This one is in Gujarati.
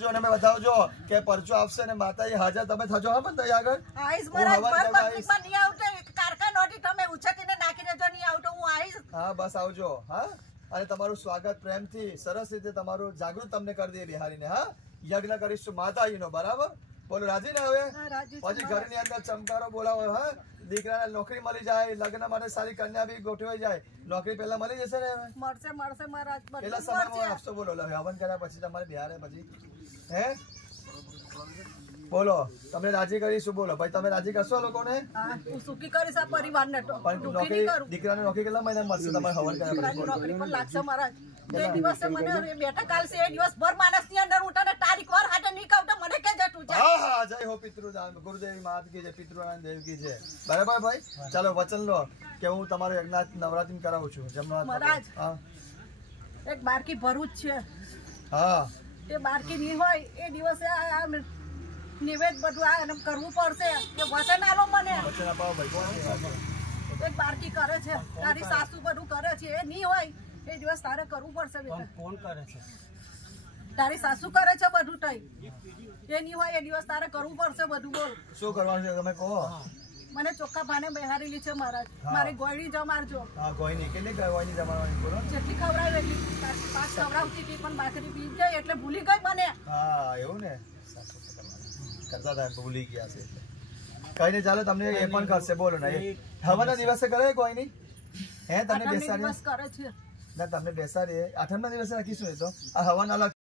જો ને બતાવજો કે પરચો આવશે ને માતાજી હાજર તમે થજો હા પણ આગળ આઈસ મહારાજ પર પબ્લિકમાં નહીં આવતો કારકા નોટી તમે ઉછકીને નાખી દેજો નહીં આવતો હું આઈસ હા બસ આવજો હા અને તમારું સ્વાગત પ્રેમથી સરસ રીતે તમારું જાગૃત તમને કરી દે બિહારીને હા યજ્ઞ કરીશું માતાજીનો બરાબર બોલો રાજી ને હવે પછી ઘરની અંદર ચમકારો બોલાવો હા દીકરાને નોકરી મળી જાય લગ્ન માટે સારી કન્યા બી ગોઠવાઈ જાય નોકરી પહેલા મળી જશે ને મળશે મહારાજ પેલા સમયમાં આપશો બોલો હવન કર્યા પછી તમારે બિહારે પછી હે બોલો તમે રાજી કરીશું બોલો ભાઈ તમે રાજી કરશો લોકોને હું સુખી કરીશ આ પરિવારને તો પણ નોકરી દીકરાને નોકરી કેટલા મહિના મળશે તમારે હવન કર્યા પછી નોકરી પણ લાગશે મહારાજ જે દિવસે મને બેટા કાલ છે એ દિવસ ભર માનસની અંદર ઉઠાને તારીખ વાર હાટે નહીં કાવતા મને કે જતું છે હા જય હો પિતૃદાન ગુરુદેવી માત કી જય પિતૃદાન દેવ કી જય બરાબર ભાઈ ચાલો વચન લો કે હું તમારો યજ્ઞ નવરાત્રી કરાવું છું જમણવાર મહારાજ એક બારકી ભરૂચ છે હા તે બારકી નહીં હોય એ દિવસે આ નિવેદ બધું આ કરવું પડશે કે વચન આલો મને વચન અપાવો ભાઈ એક બારકી કરે છે તારી સાસુ બધું કરે છે એ નહીં હોય એ દિવસ તારે કરવું પડશે બેટા કોણ કરે છે તારી સાસુ કરે છે બધું તઈ એ નહીં હોય એ દિવસ તારે કરવું પડશે બધું બોલ શું કરવાનું છે તમે કહો મને ચોખ્ખા ભાને બેહારેલી છે મહારાજ મારી ગોળી જમાડજો હા ગોળની કેટલી ગોળની જમાડવાની બોલો જેટલી ખવડાવે એટલી પાંચ ખવડાવતી હતી પણ બાકરી પી જાય એટલે ભૂલી ગઈ મને હા એવું ને કરતા હતા ભૂલી ગયા છે એટલે કઈ નહીં ચાલો તમને એ પણ કરશે બોલો ને હવાના દિવસે કરે કોઈ નહીં હે તમને બેસાડી કરે છે ના તમને બેસાડીએ 8મના દિવસે રાખીશું એ તો આ હવન અલગ